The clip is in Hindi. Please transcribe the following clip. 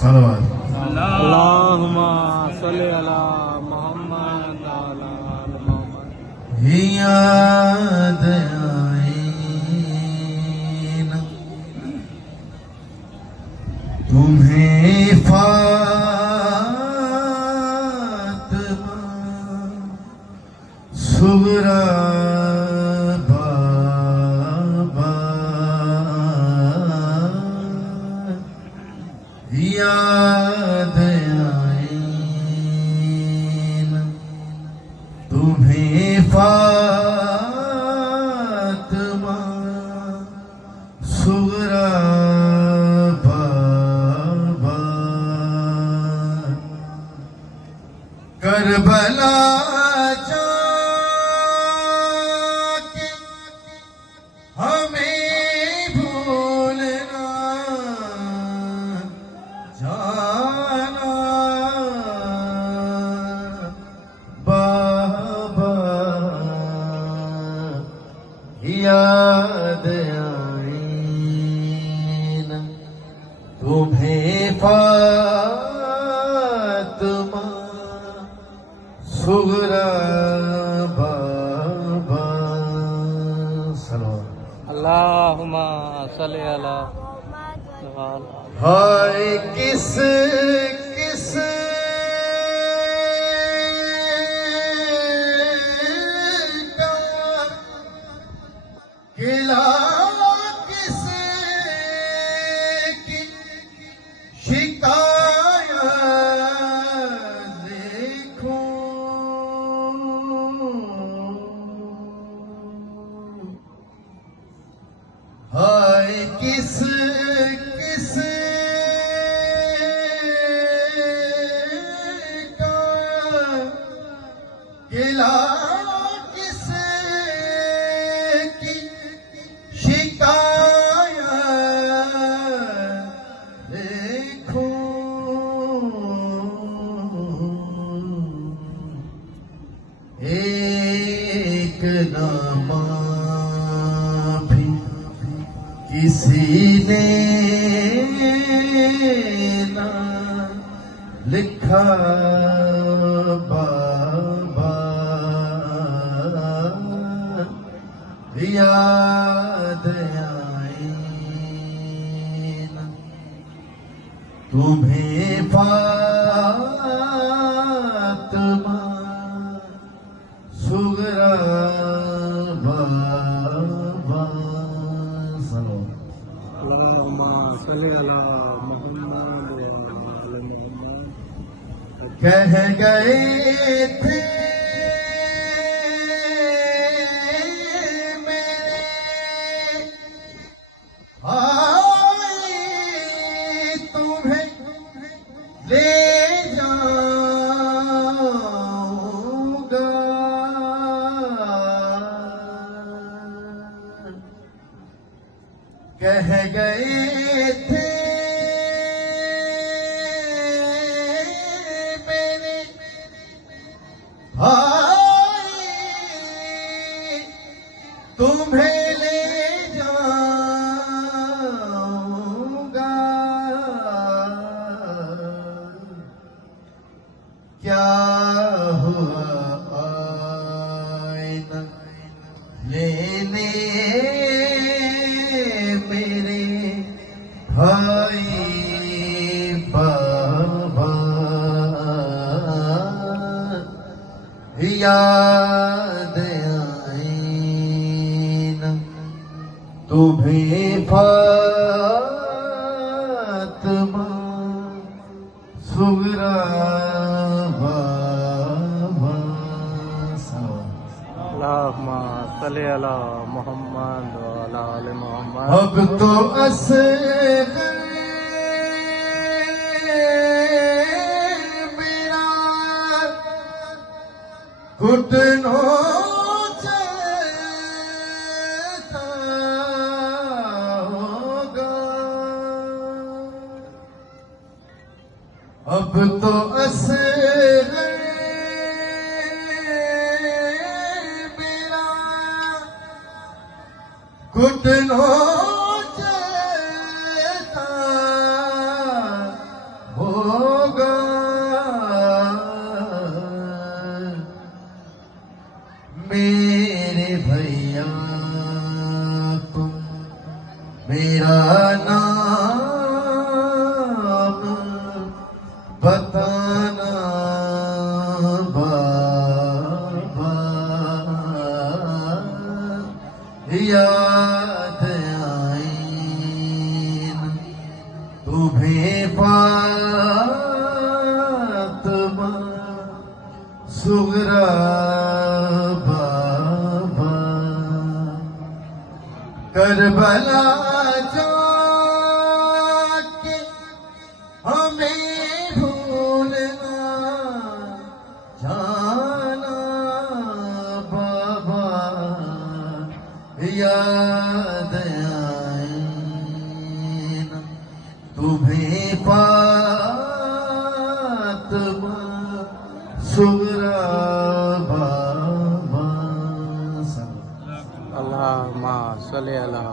सलावत। अल्लाहुम्मा सल्ली अला मोहम्मद अला मोहम्मद। याद आई न तुम्हें फातिमा सुगरा बाबा याद आई न तुम्हें फातिमा सुगरा बाबा करबला जाके हमें भूलना जाना बाबा याद आई न तुम्हें फातिमा सुगरा बाबा सलाम। अल्लाहुम्मा सल्ली अला हाय किस किस का किला किस की शिकायत देखूं। हाय किस किस का किला किस की शिकायत देखूं। एक नामा भी किसी ने ना लिखा बाबा याद आई न तुम्हें फातिमा सुगरा बाबा सलाम। अल्लाहुम्मा सल्ली अला मोहम्मद व आले मोहम्मद। कह गए थे मेरे भाई तुम्हें ले जाऊंगा। कह गए थे मेरे भाई तुम्हें ले जाऊंगा। क्या हुआ आए न लेने मेरे भाई बाबा याद आई न तुम्हें फातिमा सुगरा बाबा सलाम। अल्लाहुम्मा सल्ली अला मोहम्मद व आले मोहम्मद। अब तो असग़र मेरा घुटनों चलता होगा। अब तो असग़र मेरा घुटनों चलता बताना बाबा याद आई तुम्हें फातिमा सुगरा बाबा करबला जाके हमें भूलना जाना बाबा याद आई ना तुम्हें फातिमा सुगरा बाबा अल्लाहुम्मा सल्ली अला